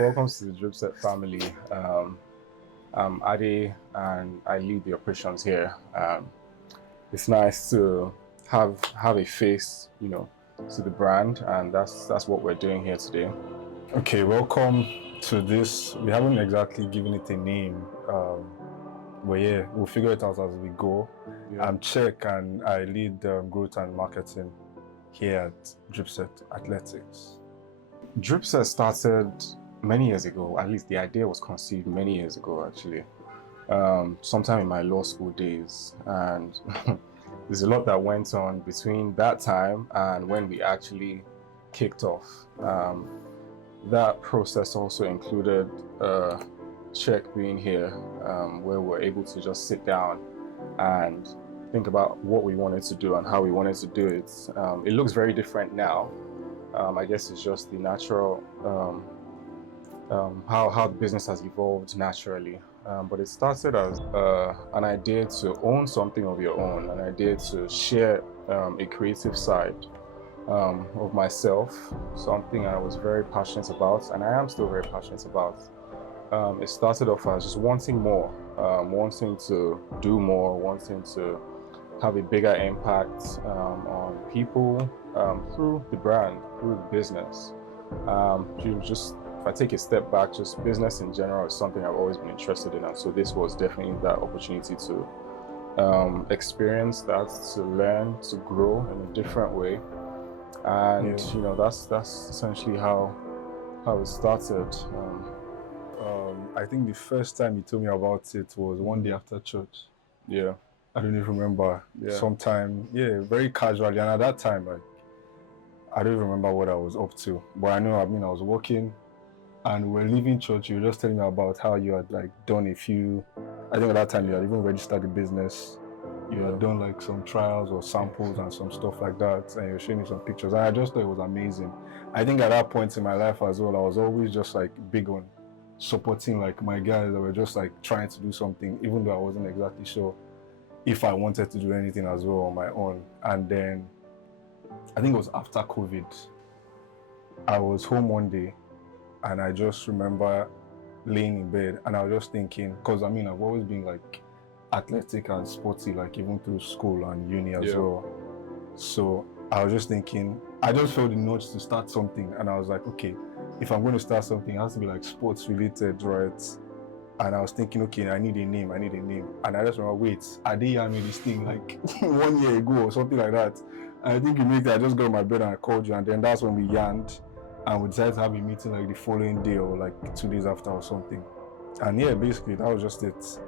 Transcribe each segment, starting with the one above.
welcome to the Dripset family. I'm Ade and I lead the operations here. It's nice to have a face, to the brand, and that's what we're doing here today. Okay, welcome to this. We haven't exactly given it a name, but yeah, we'll figure it out as we go. Yeah. I'm Czech and I lead growth and marketing here at Dripset Athletics. Dripset started many years ago. At least the idea was conceived many years ago, actually. Sometime in my law school days, and there's a lot that went on between that time and when we actually kicked off. That process also included Czech being here, where we're able to just sit down and think about what we wanted to do and how we wanted to do it. It looks very different now. I guess it's just the natural, how the business has evolved naturally. But it started as an idea to own something of your own, an idea to share a creative side of myself, something I was very passionate about, and I am still very passionate about. It started off as just wanting more, wanting to do more, wanting to have a bigger impact on people through the brand, through the business. If I take a step back, just business in general is something I've always been interested in, and so this was definitely that opportunity to experience that, to learn, to grow in a different way. And that's essentially how it started. I think the first time you told me about it was one day after church. Yeah. I don't even remember. Yeah. Sometime, very casually. And at that time, I don't even remember what I was up to. But I was working and we were leaving church. You were just telling me about how you had done a few, I think at that time you had even registered the business. You had done some trials or samples and some stuff like that. And you were showing me some pictures. And I just thought it was amazing. I think at that point in my life as well, I was always just big on supporting my guys that were just trying to do something, even though I wasn't exactly sure if I wanted to do anything as well on my own. And then I think it was after COVID, I was home one day and I just remember laying in bed and I was just thinking, because I've always been athletic and sporty, even through school and uni as well. So I was just thinking, I just felt the nudge to start something, and I was like, okay, if I'm going to start something, it has to be sports related, right? And I was thinking, okay, I need a name. And I just remember, wait, I did me this thing 1 year ago or something like that. And I think I just got on my bed and I called you, and then that's when we yarned and we decided to have a meeting the following day or 2 days after or something. And yeah, basically that was just it.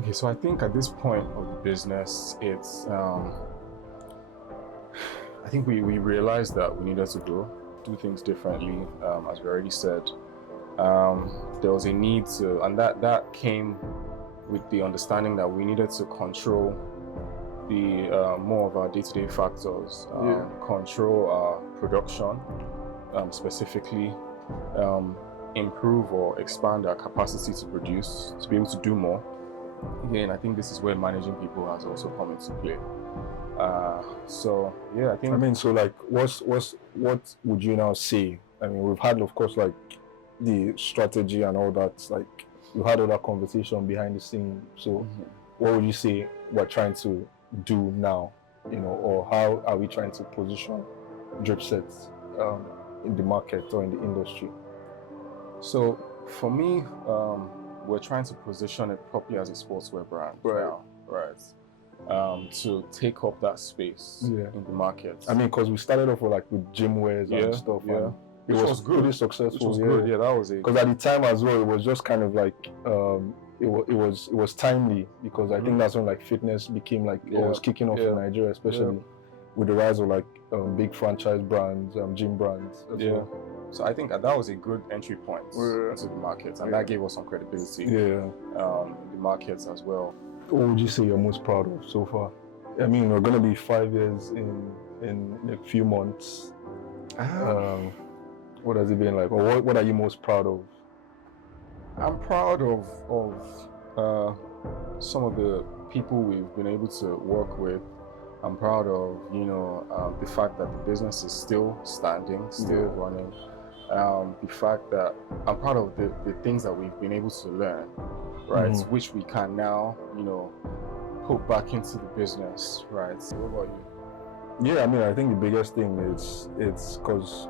Okay, so I think at this point of the business, it's I think we realized that we needed to grow, do things differently, as we already said. There was a need to, and that came with the understanding that we needed to control the more of our day-to-day factors, control our production, specifically improve or expand our capacity to produce, to be able to do more. Again, I think this is where managing people has also come into play. So yeah, I think. So what would you now say? We've had, of course, the strategy and all that. You had all that conversation behind the scene. So what would you say we're trying to do now? Or how are we trying to position Dripset in the market or in the industry? So for me, we're trying to position it properly as a sportswear brand now, right? To take up that space in the market. Because we started off with gym wears and stuff. Yeah. It was good. Pretty successful. It was good. Yeah, that was it. Because at the time as well, it was just kind of it was timely, because I think that's when fitness became it was kicking off in Nigeria, especially with the rise of big franchise brands, gym brands as well. So I think that was a good entry point into the market, and that gave us some credibility in the markets as well. What would you say you're most proud of so far? We're going to be 5 years in a few months. What has it been like, or what are you most proud of? I'm proud of some of the people we've been able to work with. I'm proud of the fact that the business is still standing, still running. the fact that I'm proud of the things that we've been able to learn, right? Which we can now, put back into the business, right? So what about you? Yeah, I mean, I think the biggest thing is it's because,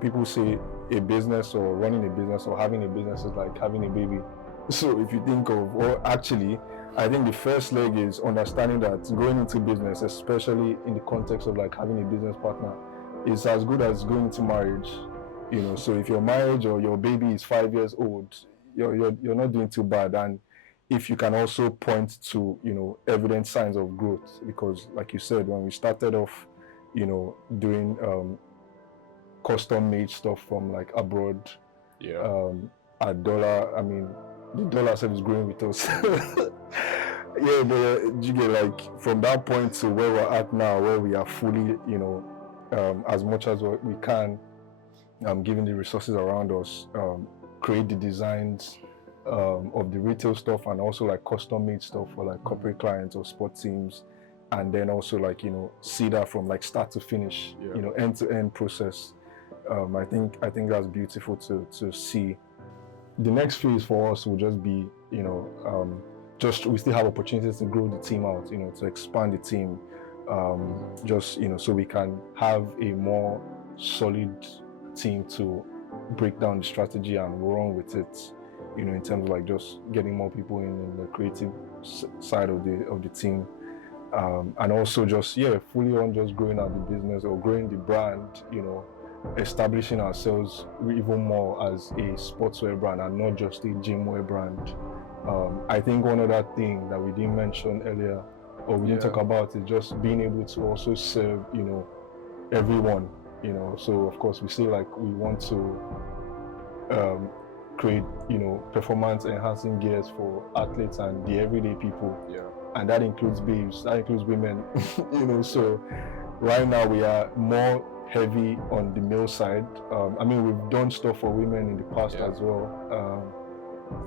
people say a business or running a business or having a business is like having a baby. So if you think of, or actually, I think the first leg is understanding that going into business, especially in the context of like having a business partner, is as good as going into marriage. So if your marriage or your baby is 5 years old, you're not doing too bad. And if you can also point to evident signs of growth, because like you said, when we started off doing custom made stuff from like abroad, at dollar, I mean the dollar self is growing with us. Yeah, but you get like from that point to where we're at now, where we are fully as much as we can, given the resources around us, create the designs of the retail stuff and also like custom made stuff for like corporate clients or sports teams, and then also like see that from like start to finish, end to end process. I think that's beautiful to see. The next phase for us will just be we still have opportunities to grow the team out, to expand the team, just so we can have a more solid team to break down the strategy and run with it, in terms of like just getting more people in the creative side of the team, and also just fully on just growing out the business or growing the brand, establishing ourselves even more as a sportswear brand and not just a gymwear brand. I think one other thing that we didn't mention earlier or we didn't talk about is just being able to also serve everyone, so of course we say like we want to create performance enhancing gears for athletes and the everyday people, and that includes babes, that includes women. So right now we are more heavy on the male side. I mean, we've done stuff for women in the past as well,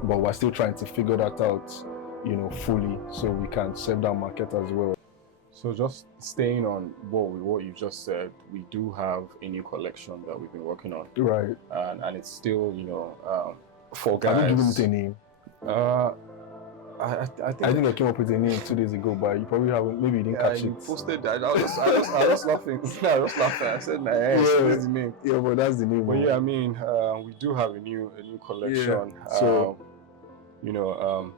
but we're still trying to figure that out fully so we can serve that market as well. So just staying on what you just said, we do have a new collection that we've been working on, right? And it's still for guys. Have you given it a name? I think I came up with a name 2 days ago, but you probably haven't. Maybe you didn't catch you it. posted that. I was just laughing. I was laughing. I said, that's the name. Yeah, but that's the name. But yeah, I mean, we do have a new collection. Yeah. So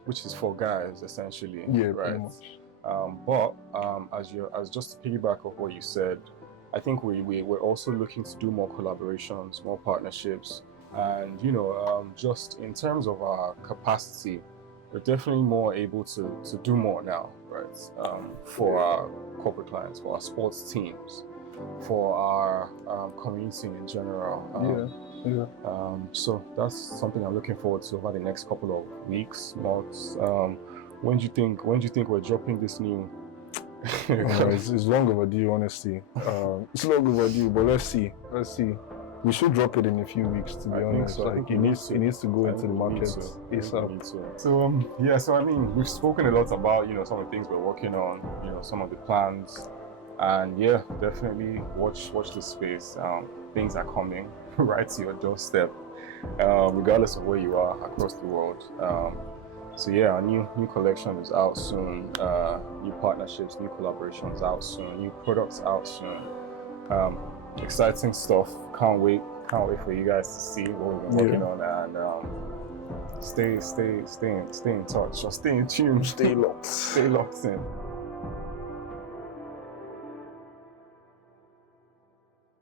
which is for guys essentially. Yeah, right. pretty much. But as just to piggyback of what you said, I think we're also looking to do more collaborations, more partnerships, and just in terms of our capacity, we're definitely more able to do more now, right? For our corporate clients, for our sports teams, for our community in general. So that's something I'm looking forward to over the next couple of weeks, months. When do you think we're dropping this new? It's long overdue, honestly. It's long overdue, but let's see. We should drop it in a few weeks, to be honest. So. Like it needs to go into the market ASAP. So I mean, we've spoken a lot about some of the things we're working on, some of the plans, and definitely watch the space. Things are coming right to your doorstep, regardless of where you are across the world. So our new collection is out soon. New partnerships, new collaborations out soon. New products out soon. Exciting stuff. Can't wait for you guys to see what we've been working on, and stay in touch, or stay in tune, stay locked in.